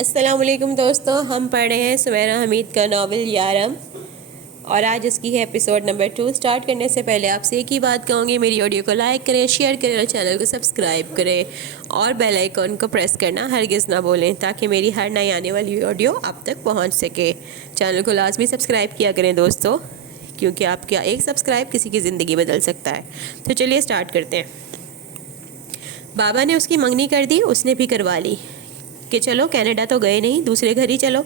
السلام علیکم دوستوں، ہم پڑھ رہے ہیں سمیرہ حمید کا ناول یارم، اور آج اس کی ہے ایپیسوڈ نمبر 2۔ سٹارٹ کرنے سے پہلے آپ سے ایک ہی بات کہوں گی، میری آڈیو کو لائک کریں، شیئر کریں اور چینل کو سبسکرائب کریں اور بیل آئیکن کو پریس کرنا ہرگز نہ بولیں تاکہ میری ہر نئی آنے والی آڈیو آپ تک پہنچ سکے۔ چینل کو لازمی سبسکرائب کیا کریں دوستوں، کیونکہ آپ کا ایک سبسکرائب کسی کی زندگی بدل سکتا ہے۔ تو چلیے سٹارٹ کرتے ہیں۔ بابا نے اس کی منگنی کر دی، اس نے بھی کروا لی کہ چلو کینیڈا تو گئے نہیں، دوسرے گھر ہی چلو،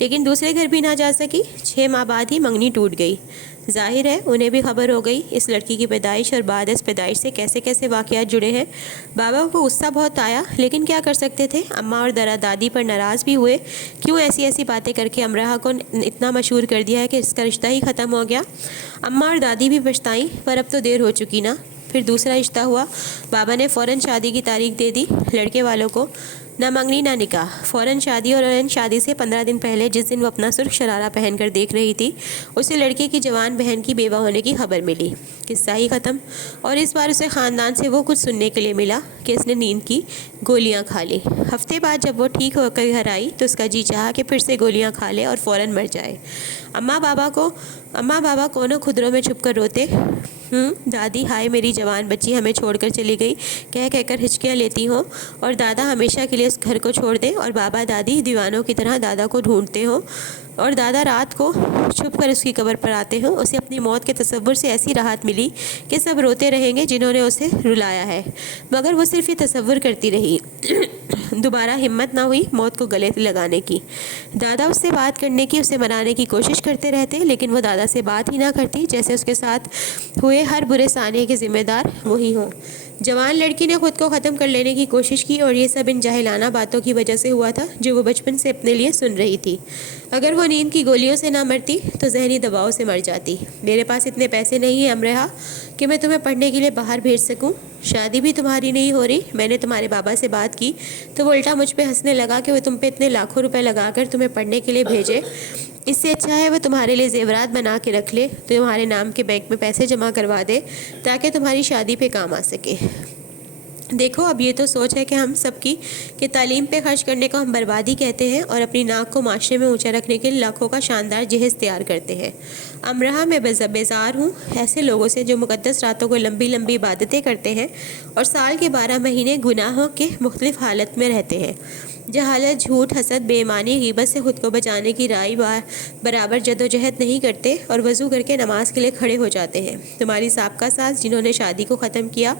لیکن دوسرے گھر بھی نہ جا سکی۔ 6 ماہ بعد ہی منگنی ٹوٹ گئی۔ ظاہر ہے انہیں بھی خبر ہو گئی اس لڑکی کی پیدائش اور بعد از پیدائش سے کیسے کیسے واقعات جڑے ہیں۔ بابا کو غصہ بہت آیا، لیکن کیا کر سکتے تھے۔ اماں اور دادی پر ناراض بھی ہوئے، کیوں ایسی ایسی باتیں کر کے امرہا کو اتنا مشہور کر دیا ہے کہ اس کا رشتہ ہی ختم ہو گیا۔ اماں اور دادی بھی پچھتائیں، پر اب تو دیر ہو چکی نا۔ پھر دوسرا رشتہ ہوا، بابا نے فوراً شادی کی تاریخ دے دی لڑکے والوں کو، نہ منگنی نہ نکاح، فوراً شادی۔ اور شادی سے 15 دن پہلے جس دن وہ اپنا سرخ شرارہ پہن کر دیکھ رہی تھی، اسے لڑکے کی جوان بہن کی بیوہ ہونے کی خبر ملی۔ قصہ ہی ختم۔ اور اس بار اسے خاندان سے وہ کچھ سننے کے لیے ملا کہ اس نے نیند کی گولیاں کھا لی۔ ہفتے بعد جب وہ ٹھیک ہو کر گھر آئی تو اس کا جی چاہا کہ پھر سے گولیاں کھا لے اور فوراً مر جائے۔ اماں بابا کونوں کھدروں میں چھپ کر روتے۔ دادی ہائے میری جوان بچی ہمیں چھوڑ کر چلی گئی کہہ کر ہچکیاں لیتی ہوں، اور دادا ہمیشہ کے لیے اس گھر کو چھوڑ دیں، اور بابا دادی دیوانوں کی طرح دادا کو ڈھونڈتے ہوں، اور دادا رات کو چھپ کر اس کی قبر پر آتے ہوں۔ اسے اپنی موت کے تصور سے ایسی راحت ملی کہ سب روتے رہیں گے جنہوں نے اسے رلایا ہے، مگر وہ صرف یہ تصور کرتی رہی۔ دوبارہ ہمت نہ ہوئی موت کو گلے لگانے کی۔ دادا اس سے بات کرنے کی، اسے منانے کی کوشش کرتے رہتے، لیکن وہ دادا سے بات ہی نہ کرتی، جیسے اس کے ساتھ ہوئے ہر برے سانحے کے ذمہ دار وہی ہوں۔ جوان لڑکی نے خود کو ختم کر لینے کی کوشش کی، اور یہ سب ان جاہلانہ باتوں کی وجہ سے ہوا تھا جو وہ بچپن سے اپنے لیے سن رہی تھی۔ اگر وہ نیند کی گولیوں سے نہ مرتی تو ذہنی دباؤ سے مر جاتی۔ میرے پاس اتنے پیسے نہیں ہیں امرہا کہ میں تمہیں پڑھنے کے لیے باہر بھیج سکوں۔ شادی بھی تمہاری نہیں ہو رہی۔ میں نے تمہارے بابا سے بات کی تو وہ الٹا مجھ پہ ہنسنے لگا کہ وہ تم پہ اتنے لاکھوں روپے لگا کر تمہیں پڑھنے کے لیے بھیجے، اس سے اچھا ہے وہ تمہارے لیے زیورات بنا کے رکھ لے، تمہارے نام کے بینک میں پیسے جمع کروا دے تاکہ تمہاری شادی پہ کام آ سکے۔ دیکھو اب یہ تو سوچ ہے کہ ہم سب کی کہ تعلیم پہ خرچ کرنے کو ہم بربادی کہتے ہیں، اور اپنی ناک کو معاشرے میں اونچا رکھنے کے لیے لاکھوں کا شاندار جہیز تیار کرتے ہیں۔ امرہا میں بیزار ہوں ایسے لوگوں سے جو مقدس راتوں کو لمبی لمبی عبادتیں کرتے ہیں اور سال کے 12 مہینے گناہوں کے مختلف حالت میں رہتے ہیں۔ جہالت، جھوٹ، حسد، بے ایمانی، غیبت سے خود کو بچانے کی رائے برابر جدوجہد نہیں کرتے اور وضو کر کے نماز کے لیے کھڑے ہو جاتے ہیں۔ تمہاری سابقہ ساس جنہوں نے شادی کو ختم کیا،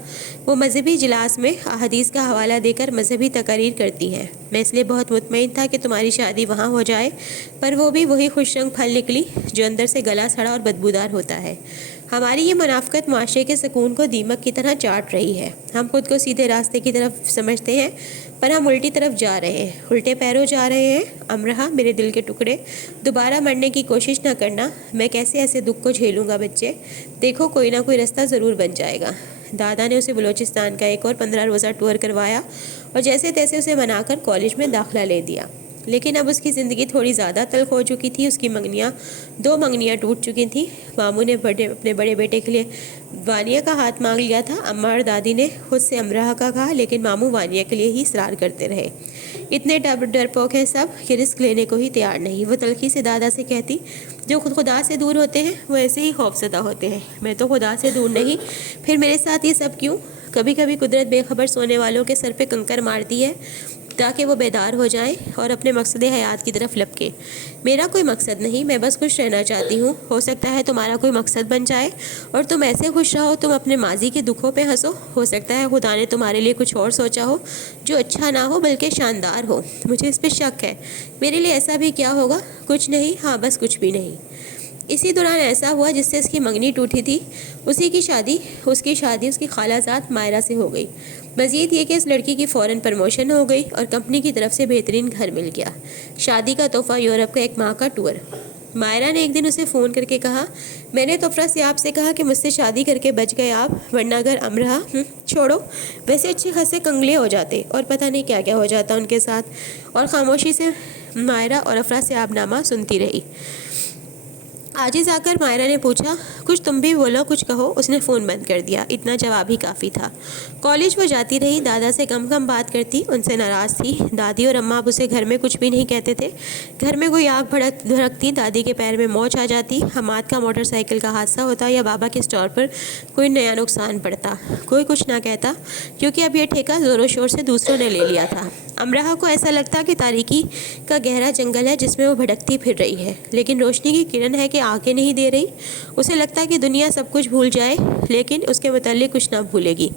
وہ مذہبی اجلاس میں احادیث کا حوالہ دے کر مذہبی تقاریر کرتی ہیں۔ میں اس لیے بہت مطمئن تھا کہ تمہاری شادی وہاں ہو جائے، پر وہ بھی وہی خوش رنگ پھل نکلی جو اندر سے گلا سڑا اور بدبودار ہوتا ہے۔ ہماری یہ منافقت معاشرے کے سکون کو دیمک کی طرح چاٹ رہی ہے۔ ہم خود کو سیدھے راستے کی طرف سمجھتے ہیں، پر ہم الٹی طرف جا رہے ہیں، الٹے پیروں جا رہے ہیں۔ امرہا میرے دل کے ٹکڑے، دوبارہ مرنے کی کوشش نہ کرنا۔ میں کیسے ایسے دکھ کو جھیلوں گا بچے؟ دیکھو کوئی نہ کوئی رستہ ضرور بن جائے گا۔ دادا نے اسے بلوچستان کا ایک اور 15 روزہ ٹور کروایا اور جیسے تیسے اسے منا کر کالج میں داخلہ لے دیا، لیکن اب اس کی زندگی تھوڑی زیادہ تلخ ہو چکی تھی۔ اس کی 2 منگنیاں ٹوٹ چکی تھیں۔ ماموں نے اپنے بڑے بیٹے کے لیے وانیہ کا ہاتھ مانگ لیا تھا۔ اماں اور دادی نے خود سے امرہا کا کہا، لیکن ماموں وانیہ کے لیے ہی اصرار کرتے رہے۔ اتنے ڈرپوک ہیں سب کہ رسک لینے کو ہی تیار نہیں۔ وہ تلخی سے دادا سے کہتی، جو خود خدا سے دور ہوتے ہیں وہ ایسے ہی خوفزدہ ہوتے ہیں، میں تو خدا سے دور نہیں، پھر میرے ساتھ یہ سب کیوں؟ کبھی کبھی قدرت بے خبر سونے والوں کے سر پہ کنکر مارتی ہے تاکہ وہ بیدار ہو جائیں اور اپنے مقصد حیات کی طرف لپکے۔ میرا کوئی مقصد نہیں، میں بس خوش رہنا چاہتی ہوں۔ ہو سکتا ہے تمہارا کوئی مقصد بن جائے اور تم ایسے خوش رہو، تم اپنے ماضی کے دکھوں پہ ہنسو۔ ہو سکتا ہے خدا نے تمہارے لیے کچھ اور سوچا ہو جو اچھا نہ ہو بلکہ شاندار ہو۔ مجھے اس پہ شک ہے۔ میرے لیے ایسا بھی کیا ہوگا؟ کچھ نہیں، ہاں بس کچھ بھی نہیں۔ اسی دوران ایسا ہوا جس سے اس کی منگنی ٹوٹی تھی، اس کی شادی اس کی خالہ زاد مائرہ سے ہو گئی۔ مزید یہ کہ اس لڑکی کی فوراً پروموشن ہو گئی اور کمپنی کی طرف سے بہترین گھر مل گیا، شادی کا تحفہ، یورپ کا 1 ماہ کا ٹور۔ مائرہ نے ایک دن اسے فون کر کے کہا، میں نے توفرہ سے آپ سے کہا کہ مجھ سے شادی کر کے بچ گئے آپ، ورنہ اگر امرہا چھوڑو، ویسے اچھے خاصے کنگلے ہو جاتے اور پتہ نہیں کیا کیا ہو جاتا ان کے ساتھ۔ اور خاموشی سے مائرہ اور افرا سے آپ نامہ سنتی رہی۔ आजिज़ आकर मायरा ने पूछा, कुछ तुम भी बोलो, कुछ कहो। उसने फ़ोन बंद कर दिया। इतना जवाब ही काफ़ी था। कॉलेज वो जाती रही, दादा से कम कम बात करती, उनसे नाराज़ थी। दादी और अम्मा अब उसे घर में कुछ भी नहीं कहते थे। घर में कोई आग भड़कती, दादी के पैर में मोच आ जाती, हमाद का मोटरसाइकिल का हादसा होता या बाबा के स्टोर पर कोई नया नुकसान पड़ता, कोई कुछ ना कहता, क्योंकि अब ये ठेका ज़ोरों शोर से दूसरों ने ले लिया था। अमरहा को ऐसा लगता कि तारीकी का गहरा जंगल है जिसमें वो भटकती फिर रही है, लेकिन रोशनी की किरण है कि आगे नहीं दे रही। उसे लगता कि दुनिया सब कुछ भूल जाए, लेकिन उसके मुताल्लिक कुछ ना भूलेगी।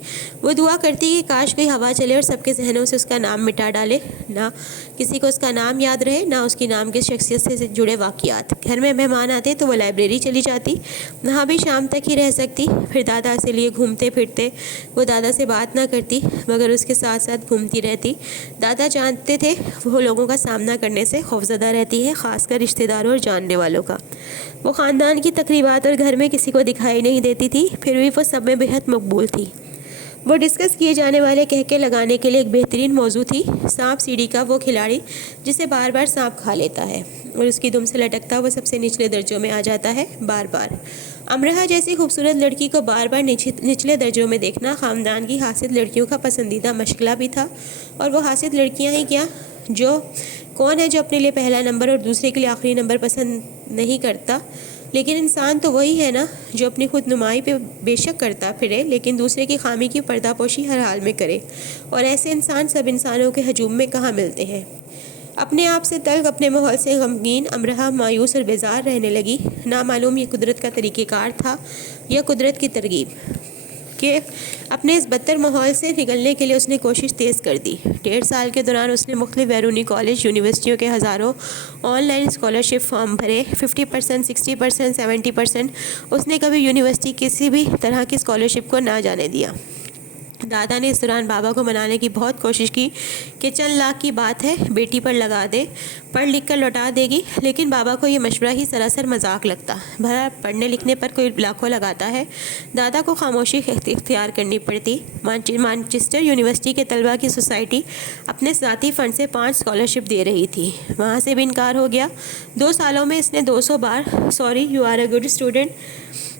वो दुआ करती कि काश कोई हवा चले और सबके जहनों से उसका नाम मिटा डाले, ना किसी को उसका नाम याद रहे, ना उसकी नाम की शख्सियत से जुड़े वाक़ियात। घर में मेहमान आते तो वो लाइब्रेरी चली जाती, वहाँ भी शाम तक ही रह सकती। फिर दादा के लिए घूमते फिरते। वो दादा से बात ना करती, मगर उसके साथ साथ घूमती रहती। दादा जानते थे वो लोगों का सामना करने से खौफज़दा रहती है, ख़ासकर रिश्तेदारों और जानने वालों का। वो ख़ानदान की तकरीबात और घर में किसी को दिखाई नहीं देती थी, फिर भी वो सब में बेहद मकबूल थी। वो डिस्कस किए जाने वाले कहके लगाने के लिए एक बेहतरीन मौजू थी, सांप सीढ़ी का वो खिलाड़ी जिसे बार बार सांप खा लेता है और उसकी दुम से लटकता वो सबसे निचले दर्जों में आ जाता है बार बार। अमरहा जैसी खूबसूरत लड़की को बार बार निचले दर्जों में देखना ख़ानदान की हासिल लड़कियों का पसंदीदा मशगला भी था। और वो हासिल लड़कियां ही क्या, जो कौन है जो अपने लिए पहला नंबर और दूसरे के लिए आखिरी नंबर पसंद नहीं करता। लेकिन इंसान तो वही है ना जो अपनी खुद नुमाई पे बेशक करता फिरे, लेकिन दूसरे की खामी की पर्दापोशी हर हाल में करे। और ऐसे इंसान सब इंसानों के हजूम में कहाँ मिलते हैं। अपने आप से तल्ख, अपने माहौल से गमगीन अमरहा मायूस और बेजार रहने लगी। नामालूम ये कुदरत का तरीक़ेकार था या कुदरत की तरगीब कि अपने इस बदतर माहौल से निकलने के लिए उसने कोशिश तेज़ कर दी। 1.5 साल के दौरान उसने मुख्तलिफ बैरूनी कॉलेज यूनिवर्सिटियों के हज़ारों ऑनलाइन स्कॉलरशिप फॉर्म भरे। 50%, 60%, 70%। उसने कभी यूनिवर्सिटी किसी भी तरह की स्कॉलरशिप को ना जाने दिया। दादा ने इस दौरान बाबा को मनाने की बहुत कोशिश की कि चंद लाख की बात है, बेटी पर लगा दे, पढ़ लिख कर लौटा देगी। लेकिन बाबा को ये मशवरा ही सरासर मजाक लगता। भला पढ़ने लिखने पर कोई लाखों लगाता है। दादा को खामोशी इख्तियार करनी पड़ती। मानचेस्टर यूनिवर्सिटी के तलबा की सोसाइटी अपने ज़ाती फ़ंड से 5 स्कॉलरशिप दे रही थी, वहाँ से भी इनकार हो गया। 2 सालों में इसने 200 बार sorry you are a good student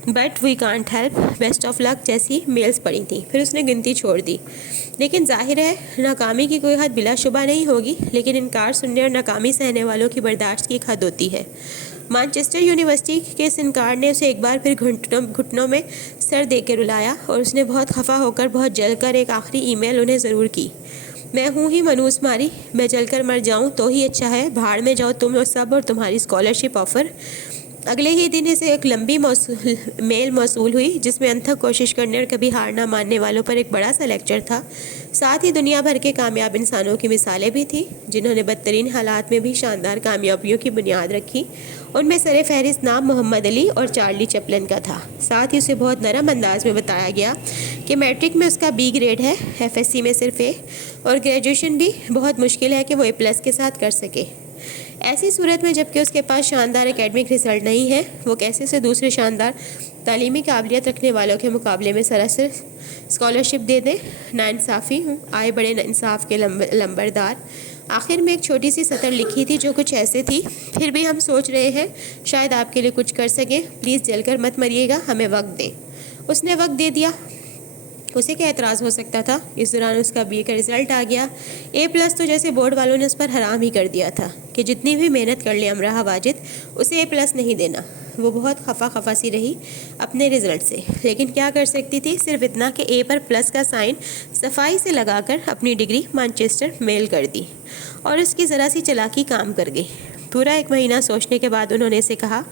but we can't help, best of luck जैसी मेल्स पड़ी थी। फिर उसने गिनती छोड़ दी। लेकिन जाहिर है नाकामी की कोई हद बिलाशुबा नहीं होगी, लेकिन इनकार सुनने और नाकामी सहने वालों की बर्दाश्त की एक हद होती है। मानचेस्टर यूनिवर्सिटी के इस इनकार ने उसे एक बार फिर घुटनों में सर दे के रुलाया और उसने बहुत खफा होकर, बहुत जलकर एक आखिरी ईमेल उन्हें ज़रूर की। मैं हूँ ही मनूस मारी, मैं जलकर मर जाऊँ तो ही अच्छा है, भाड़ में जाओ तुम और सब और तुम्हारी स्कॉलरशिप ऑफ़र। अगले ही दिन इसे एक लंबी मेल मौसूल हुई जिसमें अनथक कोशिश करने और कभी हार ना मानने वालों पर एक बड़ा सा लेक्चर था। साथ ही दुनिया भर के कामयाब इंसानों की मिसालें भी थी जिन्होंने बदतरीन हालात में भी शानदार कामयाबियों की बुनियाद रखी। उनमें सरे फहरिस्त नाम मोहम्मद अली और चार्ली चैपलिन का था। साथ ही उसे बहुत नरम अंदाज में बताया गया कि मैट्रिक में उसका बी ग्रेड है, FSC में सिर्फ A, और ग्रेजुएशन भी बहुत मुश्किल है कि वो A+ के साथ कर सके। ऐसी सूरत में जबकि उसके पास शानदार एकेडमिक रिजल्ट नहीं है, वो कैसे से दूसरे शानदार तालीमी काबिलियत रखने वालों के मुकाबले में सरासर स्कॉलरशिप दे दे। नाइंसाफ़ी हूँ, आए बड़े इंसाफ के लंबरदार। आखिर में एक छोटी सी सतर लिखी थी जो कुछ ऐसे थी, फिर भी हम सोच रहे हैं शायद आपके लिए कुछ कर सकें, प्लीज़ जलकर मत मरिएगा, हमें वक्त दें। उसने वक्त दे दिया। उसे क्या एतराज़ हो सकता था। इस दौरान उसका BA का रिज़ल्ट आ गया। A+ तो जैसे बोर्ड वालों ने उस पर हराम ही कर दिया था कि जितनी भी मेहनत कर ले अमरहा वाजिद, उसे A+ नहीं देना। वो बहुत खफा सी रही अपने रिज़ल्ट से, लेकिन क्या कर सकती थी, सिर्फ इतना कि A पर प्लस का साइन सफाई से लगाकर अपनी डिग्री मानचेस्टर मेल कर दी और उसकी ज़रा सी चालाकी काम कर गई। पूरा 1 महीना सोचने के बाद उन्होंने इसे कहा,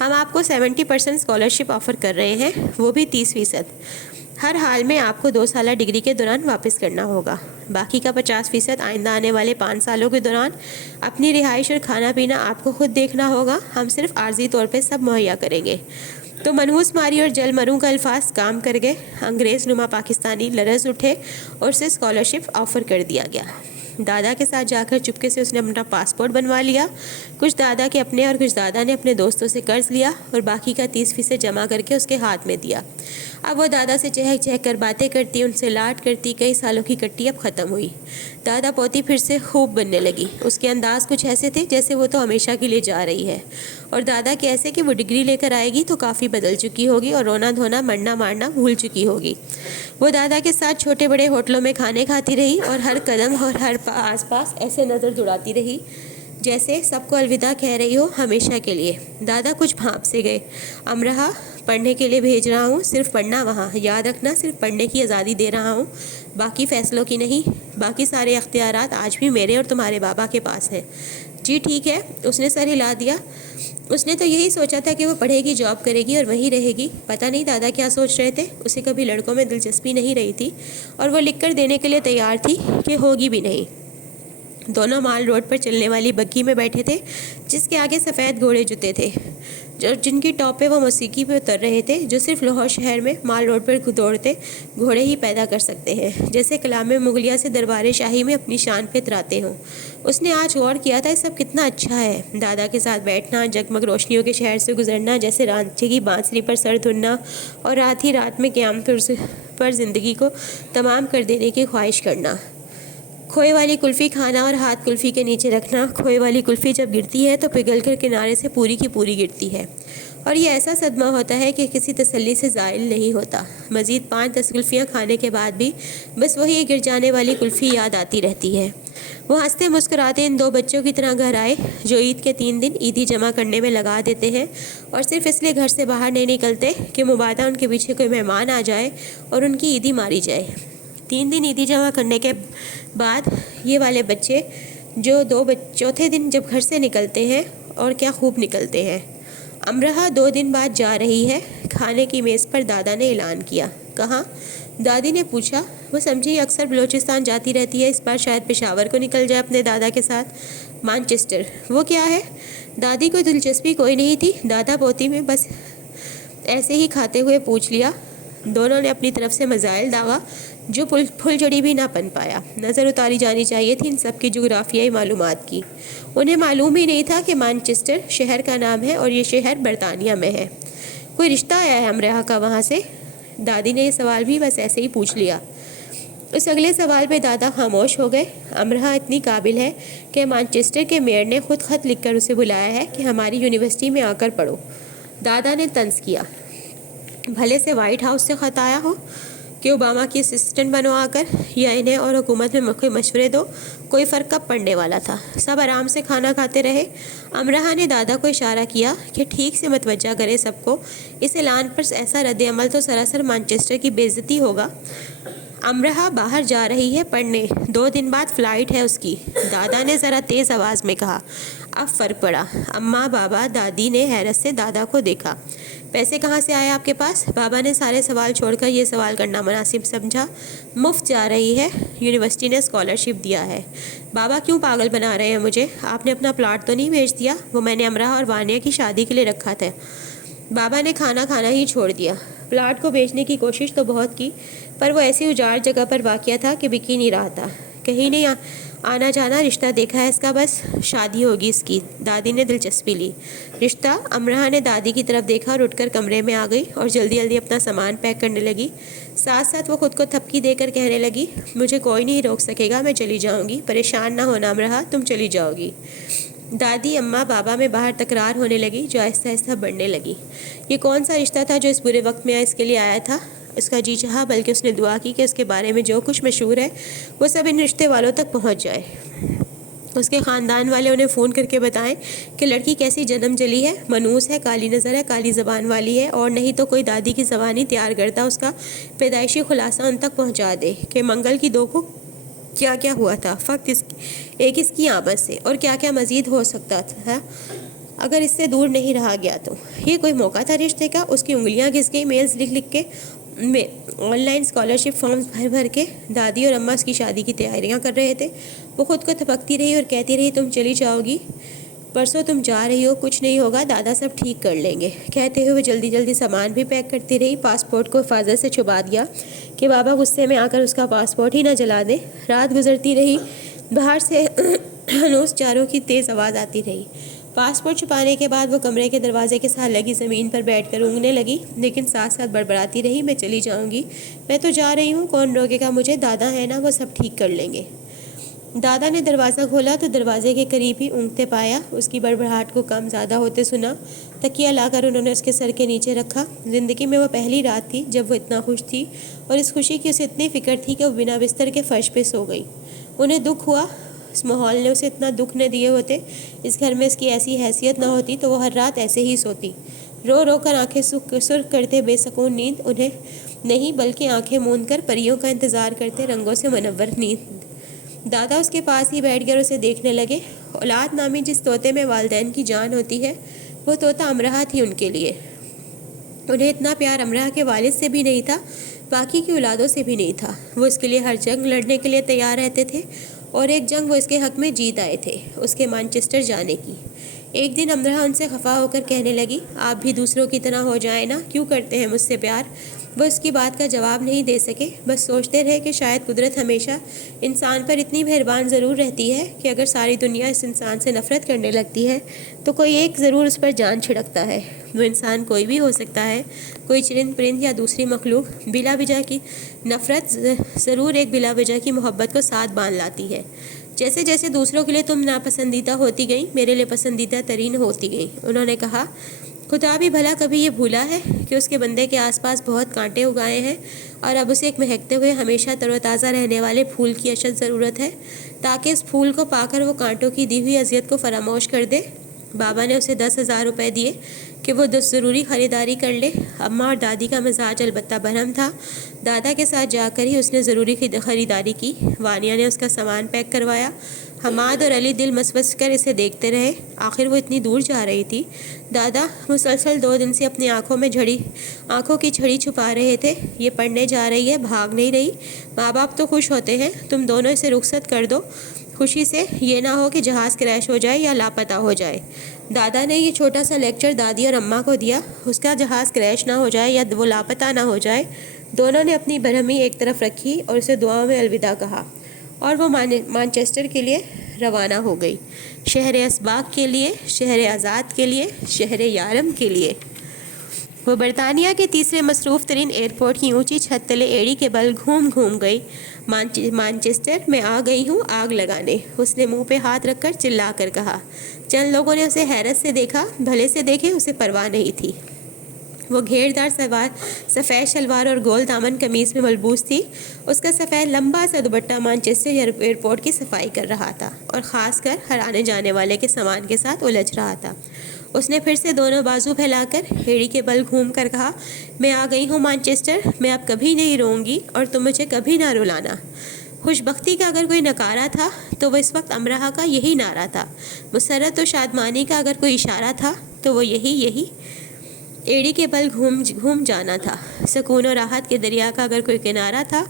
हम आपको 70% स्कॉलरशिप ऑफ़र कर रहे हैं, वो भी 30%। हर हाल में आपको 2 साला डिग्री के दौरान वापस करना होगा। बाकी का 50% आइंदा आने वाले 5 सालों के दौरान अपनी रिहाइश और खाना पीना आपको खुद देखना होगा, हम सिर्फ आर्जी तौर पे सब मुहैया करेंगे। तो मनहूस मारी और जल मरूं का अल्फाज काम कर गए। अंग्रेज़ नुमा पाकिस्तानी लरज़ उठे और उसे स्कॉलरशिप ऑफ़र कर दिया गया। दादा के साथ जाकर चुपके से उसने अपना पासपोर्ट बनवा लिया। कुछ दादा के अपने और कुछ दादा ने अपने दोस्तों से कर्ज लिया और बाकी का 30% जमा करके उसके हाथ में दिया। अब वो दादा से चहक चहक कर बातें करती, उनसे लाड करती। कई सालों की कट्टी अब ख़त्म हुई। दादा पोती फिर से खूब बनने लगी। उसके अंदाज कुछ ऐसे थे जैसे वो तो हमेशा के लिए जा रही है, और दादा के ऐसे कि वो डिग्री लेकर आएगी तो काफ़ी बदल चुकी होगी और रोना धोना मरना मारना भूल चुकी होगी। वो दादा के साथ छोटे बड़े होटलों में खाने खाती रही और हर कदम और हर आसपास ऐसे नज़र दौड़ाती रही जैसे सबको अलविदा कह रही हो हमेशा के लिए। दादा कुछ भांप से गए। अमरहा, पढ़ने के लिए भेज रहा हूँ, सिर्फ पढ़ना वहाँ, याद रखना सिर्फ पढ़ने की आज़ादी दे रहा हूँ, बाकी फ़ैसलों की नहीं। बाकी सारे अख्तियारात आज भी मेरे और तुम्हारे बाबा के पास हैं। जी ठीक है, उसने सर हिला दिया। उसने तो यही सोचा था कि वो पढ़ेगी, जॉब करेगी और वहीं रहेगी। पता नहीं दादा क्या सोच रहे थे। उसे कभी लड़कों में दिलचस्पी नहीं रही थी और वो लिख कर देने के लिए तैयार थी कि होगी भी नहीं। दोनों माल रोड पर चलने वाली बग्घी में बैठे थे, जिसके आगे सफ़ेद घोड़े जुते थे, जिनकी टॉप पे वो मौसीकी पे उतर रहे थे, जो सिर्फ लाहौर शहर में माल रोड पर दौड़ते घोड़े ही पैदा कर सकते हैं, जैसे कलाम मुगलिया से दरबार शाही में अपनी शान पे इतराते हों। उसने आज गौर किया था, ये सब कितना अच्छा है। दादा के साथ बैठना, जगमग रोशनियों के शहर से गुजरना, जैसे रांची की बांसुरी पर सर धुनना और रात ही रात में क़याम पर ज़िंदगी को तमाम कर देने की ख्वाहिश करना। खोए वाली कुल्फ़ी खाना और हाथ कुल्फ़ी के नीचे रखना। खोए वाली कुल्फ़ी जब गिरती है तो पिघल कर किनारे से पूरी की पूरी गिरती है, और ये ऐसा सदमा होता है कि किसी तसल्ली से ज़ाइल नहीं होता। मज़ीद 5-10 कुल्फ़ियाँ खाने के बाद भी बस वही गिर जाने वाली कुल्फ़ी याद आती रहती है। वो हंसते मुस्कुराते इन दो बच्चों की तरह घर आए, जो ईद के 3 दिन ईदी जमा करने में लगा देते हैं और सिर्फ इसलिए घर से बाहर नहीं निकलते कि मुबादा उनके पीछे कोई मेहमान आ जाए और उनकी ईदी मारी जाए। 3 दिन ईदी जमा करने के बाद ये वाले बच्चे जो चौथे दिन जब घर से निकलते हैं, और क्या खूब निकलते हैं। अमरहा 2 दिन बाद जा रही है। खाने की मेज़ पर दादा ने ऐलान किया। कहाँ? दादी ने पूछा। वो समझी अक्सर बलूचिस्तान जाती रहती है, इस बार शायद पेशावर को निकल जाए अपने दादा के साथ। मानचेस्टर। वो क्या है? दादी को दिलचस्पी कोई नहीं थी। दादा पोती में बस ऐसे ही खाते हुए पूछ लिया। दोनों ने अपनी तरफ से मज़ाइल दावा जो फुलझड़ी भी ना बन पाया। नज़र उतारी जानी चाहिए थी इन सब की जुग्राफियाई मालूमात की। उन्हें मालूम ही नहीं था कि मानचेस्टर शहर का नाम है और ये शहर बरतानिया में है। कोई रिश्ता आया है अमरहा का वहाँ से? दादी ने ये सवाल भी बस ऐसे ही पूछ लिया। उस अगले सवाल पे दादा खामोश हो गए। अमरहा इतनी काबिल है कि मानचेस्टर के मेयर ने खुद ख़त लिखकर उसे बुलाया है कि हमारी यूनिवर्सिटी में आकर पढ़ो। दादा ने तंज किया। भले से वाइट हाउस से ख़त आया हो कि ओबामा की असिस्टेंट बनो आकर, या इन्हें और हुकूमत में कोई मशवरे दो, कोई फ़र्क कब पड़ने वाला था। सब आराम से खाना खाते रहे। अमरहा ने दादा को इशारा किया कि ठीक से मतवज्जा करे सबको। इस ऐलान पर ऐसा रद्द-ए-अमल तो सरासर मानचेस्टर की बेइज्जती होगा। अमरहा बाहर जा रही है पढ़ने, 2 दिन बाद फ़्लाइट है उसकी। दादा ने ज़रा तेज़ आवाज़ में कहा। अब फ़र्क पड़ा। अम्मा, बाबा, दादी ने हैरत से दादा को देखा। पैसे कहाँ से आए आपके पास? बाबा ने सारे सवाल छोड़कर ये सवाल करना मुनासिब समझा। मुफ्त जा रही है, यूनिवर्सिटी ने स्कॉलरशिप दिया है। बाबा क्यों पागल बना रहे हैं मुझे? आपने अपना प्लाट तो नहीं बेच दिया? वो मैंने अमरहा और वानिया की शादी के लिए रखा था। बाबा ने खाना खाना ही छोड़ दिया। प्लाट को बेचने की कोशिश तो बहुत की, पर वो ऐसी उजाड़ जगह पर वाक़या था कि बिक ही नहीं रहा था। कहीं नहीं आना जाना, रिश्ता देखा है इसका, बस शादी होगी इसकी। दादी ने दिलचस्पी ली। रिश्ता? अमरहा ने दादी की तरफ देखा और उठकर कमरे में आ गई और जल्दी जल्दी अपना सामान पैक करने लगी। साथ साथ वो खुद को थपकी देकर कहने लगी, मुझे कोई नहीं रोक सकेगा, मैं चली जाऊँगी। परेशान ना होना अमरहा, तुम चली जाओगी। दादी, अम्मा, बाबा में बाहर तकरार होने लगी जो आहिस्ता आहिस्ता बढ़ने लगी। ये कौन सा रिश्ता था जो इस बुरे वक्त में इसके लिए आया था? उसका जी चाहा, बल्कि उसने दुआ की कि उसके बारे में जो कुछ मशहूर है वो सब इन रिश्ते वालों तक पहुंच जाए। उसके ख़ानदान वाले उन्हें फ़ोन करके बताएं कि लड़की कैसी जन्म जली है, मनूस है, काली नज़र है, काली ज़बान वाली है, और नहीं तो कोई दादी की ज़बानी तैयार करता उसका पैदाइशी खुलासा उन तक पहुँचा दे कि मंगल की 2 को क्या क्या हुआ था, फ़क्त एक इसकी आमद से, और क्या क्या मज़ीद हो सकता था अगर इससे दूर नहीं रहा गया तो। ये कोई मौका था रिश्ते का? उसकी उंगलियां घिस गई मेल्स लिख लिख के, में ऑनलाइन स्कॉलरशिप फॉर्म्स भर भर के। दादी और अम्मा उसकी शादी की तैयारियां कर रहे थे। वो खुद को थपकती रही और कहती रही, तुम चली जाओगी, परसों तुम जा रही हो, कुछ नहीं होगा, दादा सब ठीक कर लेंगे। कहते हुए जल्दी जल्दी सामान भी पैक करती रही। पासपोर्ट को हिफाजत से छुपा दिया कि बाबा गुस्से में आकर उसका पासपोर्ट ही ना जला दे। रात गुजरती रही। बाहर से हनूस चारों की तेज़ आवाज़ आती रही। پاسپورٹ چھپانے کے بعد وہ کمرے کے دروازے کے ساتھ لگی زمین پر بیٹھ کر اونگنے لگی، لیکن ساتھ ساتھ بڑبڑاتی رہی، میں چلی جاؤں گی، میں تو جا رہی ہوں، کون روکے گا مجھے، دادا ہے نا، وہ سب ٹھیک کر لیں گے۔ دادا نے دروازہ کھولا تو دروازے کے قریب ہی اونگتے پایا، اس کی بڑبڑاہٹ کو کم زیادہ ہوتے سنا۔ تکیہ لا کر انہوں نے اس کے سر کے نیچے رکھا۔ زندگی میں وہ پہلی رات تھی جب وہ اتنا خوش تھی، اور اس خوشی کی اسے اتنی فکر تھی کہ وہ بنا بستر کے فرش پہ سو گئی۔ انہیں دکھ ہوا، اس ماحول نے اسے اتنا دکھ نہ دیے ہوتے، اس گھر میں اس کی ایسی حیثیت نہ ہوتی تو وہ ہر رات ایسے ہی سوتی، رو رو کر آنکھیں سرخ کرتے بے سکون نیند انہیں نہیں، بلکہ آنکھیں موند کر پریوں کا انتظار کرتے رنگوں سے منور نیند۔ دادا اس کے پاس ہی بیٹھ کر اسے دیکھنے لگے۔ اولاد نامی جس طوطے میں والدین کی جان ہوتی ہے، وہ طوطا امرہ تھی ان کے لیے۔ انہیں اتنا پیار امرہ کے والد سے بھی نہیں تھا، باقی کی اولادوں سے بھی نہیں تھا۔ وہ اس کے لیے ہر جنگ لڑنے کے لیے تیار رہتے تھے، اور ایک جنگ وہ اس کے حق میں جیت آئے تھے، اس کے مانچسٹر جانے کی۔ ایک دن امرہ ان سے خفا ہو کر کہنے لگی، آپ بھی دوسروں کی طرح ہو جائیں نا، کیوں کرتے ہیں مجھ سے پیار؟ وہ اس کی بات کا جواب نہیں دے سکے، بس سوچتے رہے کہ شاید قدرت ہمیشہ انسان پر اتنی مہربان ضرور رہتی ہے کہ اگر ساری دنیا اس انسان سے نفرت کرنے لگتی ہے تو کوئی ایک ضرور اس پر جان چھڑکتا ہے۔ وہ انسان کوئی بھی ہو سکتا ہے، کوئی چرند پرند یا دوسری مخلوق، بلا وجہ کی نفرت ضرور ایک بلا وجہ کی محبت کو ساتھ باندھ لاتی ہے۔ جیسے جیسے دوسروں کے لیے تم ناپسندیدہ ہوتی گئیں، میرے لیے پسندیدہ ترین ہوتی گئیں۔ انہوں نے کہا، خدا بھی بھلا کبھی یہ بھولا ہے کہ اس کے بندے کے آس پاس بہت کانٹے اگائے ہیں، اور اب اسے ایک مہکتے ہوئے ہمیشہ تر و تازہ رہنے والے پھول کی اشد ضرورت ہے، تاکہ اس پھول کو پا کر وہ کانٹوں کی دی ہوئی اذیت کو فراموش کر دے۔ بابا نے اسے 10,000 روپے دیے کہ وہ ضروری خریداری کر لے۔ اماں اور دادی کا مزاج البتہ برہم تھا، دادا کے ساتھ جا کر ہی اس نے ضروری خریداری کی۔ وانیہ نے اس کا سامان پیک کروایا۔ حماد اور علی دل مسوس کر اسے دیکھتے رہے، آخر وہ اتنی دور جا رہی تھی۔ دادا مسلسل 2 دن سے اپنی آنکھوں کی چھڑی چھپا رہے تھے۔ یہ پڑھنے جا رہی ہے، بھاگ نہیں رہی، ماں باپ تو خوش ہوتے ہیں، تم دونوں اسے رخصت کر دو خوشی سے، یہ نہ ہو کہ جہاز کریش ہو جائے یا لاپتہ ہو جائے۔ دادا نے یہ چھوٹا سا لیکچر دادی اور اماں کو دیا، اس کا جہاز کریش نہ ہو جائے یا وہ لاپتہ نہ ہو جائے۔ دونوں نے اپنی برہمی ایک طرف رکھی اور اسے دعاؤں میں الوداع کہا، اور وہ مانچسٹر کے لیے روانہ ہو گئی، شہر اسباق کے لیے، شہر آزاد کے لیے، شہر یارم کے لیے۔ وہ برطانیہ کے تیسرے مصروف ترین ایئرپورٹ کی اونچی چھت تلے ایڑی کے بل گھوم گئی۔ مانچسٹر میں آ گئی ہوں آگ لگانے، اس نے منہ پہ ہاتھ رکھ کر چلا کر کہا۔ چند لوگوں نے اسے حیرت سے دیکھا، بھلے سے دیکھے، اسے پرواہ نہیں تھی۔ وہ گھیردار سفید شلوار اور گول دامن قمیض میں ملبوس تھی۔ اس کا سفید لمبا سا دوپٹہ مانچسٹر ایئرپورٹ کی صفائی کر رہا تھا، اور خاص کر ہر آنے جانے والے کے سامان کے ساتھ الجھ رہا تھا۔ اس نے پھر سے دونوں بازو پھیلا کر ایڑی کے بل گھوم کر کہا، میں آ گئی ہوں مانچسٹر، میں اب کبھی نہیں روؤں گی، اور تم مجھے کبھی نہ رلانا۔ خوش بختی کا اگر کوئی نکارہ تھا تو وہ اس وقت امرہ کا یہی نعرہ تھا، مسرت و شادمانی کا اگر کوئی اشارہ تھا تو وہ یہی ایڑی کے بل گھوم جانا تھا۔ سکون و راحت کے دریا کا اگر کوئی کنارہ تھا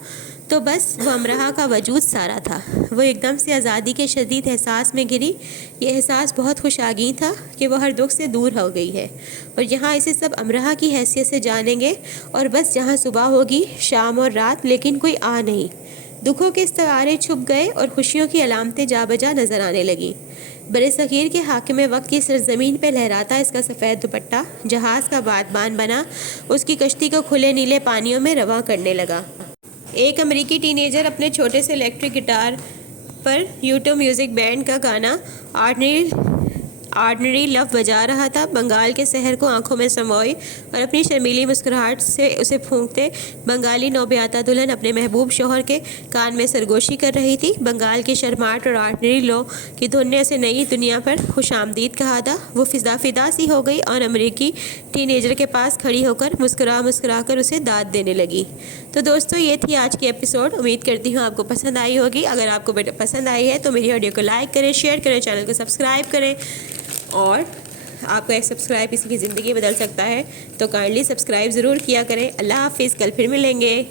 تو بس وہ امرہ کا وجود سارا تھا۔ وہ ایک دم سے آزادی کے شدید احساس میں گری۔ یہ احساس بہت خوشاگیں تھا کہ وہ ہر دکھ سے دور ہو گئی ہے، اور یہاں اسے سب امرہ کی حیثیت سے جانیں گے، اور بس جہاں صبح ہوگی، شام اور رات، لیکن کوئی آ نہیں۔ دکھوں کے استعارے چھپ گئے اور خوشیوں کی علامتیں جا بجا نظر آنے لگیں۔ برصغیر کے حاکم وقت کی سرزمین پہ لہراتا اس کا سفید دوپٹہ جہاز کا بادبان بنا، اس کی کشتی کو کھلے نیلے پانیوں میں رواں کرنے لگا۔ ایک امریکی ٹین ایجر اپنے چھوٹے سے الیکٹرک گٹار پر یوٹو میوزک بینڈ کا گانا آرڈنری لو بجا رہا تھا۔ بنگال کے سحر کو آنکھوں میں سموئے اور اپنی شرمیلی مسکراہٹ سے اسے پھونکتے بنگالی نوبیاتا دلہن اپنے محبوب شوہر کے کان میں سرگوشی کر رہی تھی۔ بنگال کی شرماٹ اور آرڈنری لو کی دھن نے اسے نئی دنیا پر خوش آمدید کہا تھا۔ وہ فدا سی ہو گئی اور امریکی ٹین ایجر کے پاس کھڑی ہو کر مسکرا کر اسے داد دینے لگی۔ تو دوستو، یہ تھی آج کی ایپیسوڈ۔ امید کرتی ہوں آپ کو پسند آئی ہوگی۔ اگر آپ کو پسند آئی ہے تو میری آڈیو کو لائک کریں، شیئر کریں، چینل کو سبسکرائب کریں، اور آپ کا ایک سبسکرائب کسی کی زندگی بدل سکتا ہے، تو کائنڈلی سبسکرائب ضرور کیا کریں۔ اللہ حافظ، کل پھر ملیں گے۔